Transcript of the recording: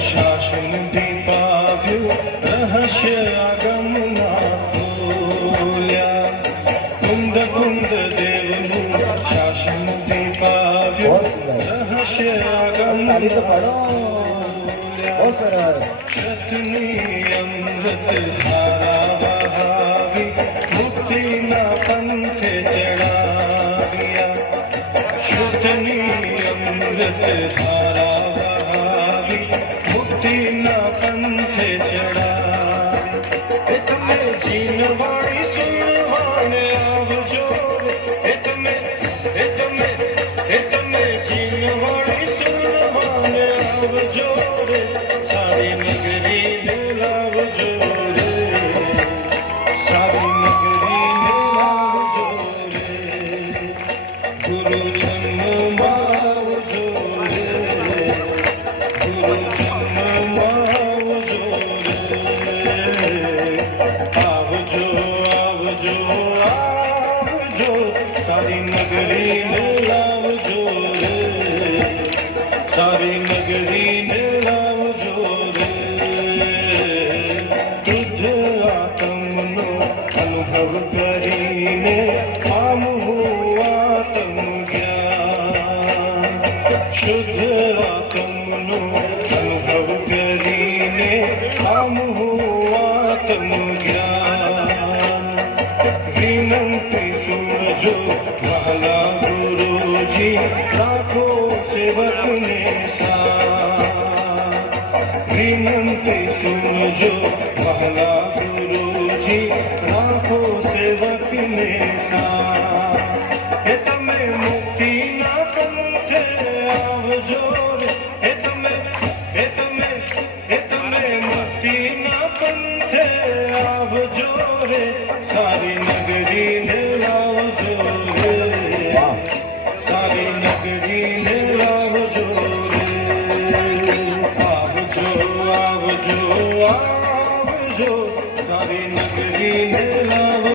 શાસન દીપાવ્યું રહસ્ય આગમના ખોલ્યા કુંદ કુંદ દેવનું શાસન દીપાવ્યું રહસ્ય આગમના શતની અમૃત ધારા વહાવી મુક્તિના પંથે ચડાવ્યા શતની અમૃત ધારા મુક્તિના પંથે ચડાવી તમે જીનવાણી સુનવાને આવજો તમે જીનવાણી સુનવાને આવજો રે સારી નગરીને લાવજો રે સારી નગરીને લાવજો રે ગુરુ જન્મમાં આવજો રે ગુરુ સારી નગરીને લાવજો રે સારી નગરીને લાવજો રે શુદ્ધ આત્મનો અનુભવ કરીને પામવું આત્મ જ્ઞાન શુદ્ધ આત્મનો અનુભવ કરીને પામવું આત્મ જ્ઞાન વિનંતી સુનજો વહાલા ગુરુજી રાખો સેવકને સાથ વિનંતી સુનજો વહાલા